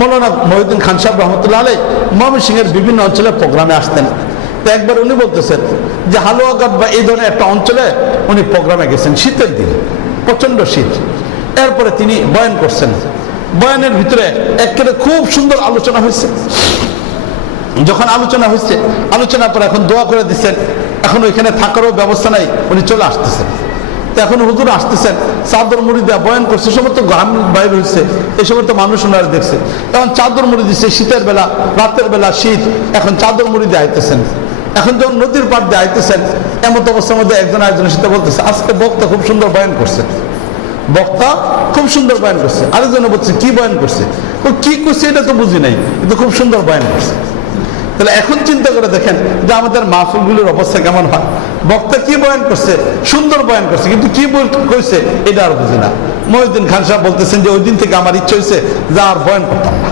মৌলানা মহিউদ্দিন খান সাহেব রহমতুল্লাহ আলাইহি ময়মনসিংহের বিভিন্ন অঞ্চলে প্রোগ্রামে আসতেন। তো একবার উনি বলতেছেন যে হালুয়াঘাট বা এই ধরনের একটা অঞ্চলে উনি প্রোগ্রামে গেছেন শীতের দিন, প্রচন্ড শীত। এরপরে তিনি বয়ান করছেন। বয়ানের ভিতরে একেবারে খুব সুন্দর আলোচনা হয়েছে। যখন আলোচনা হয়েছে, আলোচনার পর এখন দোয়া করে দিচ্ছেন, এখন ওইখানে থাকারও ব্যবস্থা নাই, উনি চলে আসতেছেন। তো এখন হুজুর আসতেছেন, চাদর মুড়ি দেওয়া বয়ান করছে, সমস্ত গ্রাম বাইরে হয়েছে, এই সমস্ত মানুষ ওনারা দেখছে। এখন চাদর মুড়ি দিচ্ছে, শীতের বেলা, রাতের বেলা শীত, এখন চাদর মুড়ি দিয়ে আইতেছেন। এখন যখন নদীর পাড় দিয়ে আইতেছেন, এমন অবস্থার মধ্যে একজন আরেকজনের সাথে বলতেছে, আজকে বক্তা খুব সুন্দর বয়ান করছে, বক্তা খুব সুন্দর বয়ান করছে। আরেকজনে বলছে কি বয়ান করছে, কি করছে এটা তো বুঝি নাই, কিন্তু খুব সুন্দর বয়ান করছে। তাহলে এখন চিন্তা করে দেখেন যে আমাদের মাহফিলগুলোর অবস্থা কেমন হয়। বক্তা কি বয়ান করছে, সুন্দর বয়ান করছে, কিন্তু কি কইছে এটা আর বুঝি না। মহিউদ্দিন খান সাহেব বলতেছেন যে ওই দিন থেকে আমার ইচ্ছে হয়েছে যে আর বয়ান করতাম না।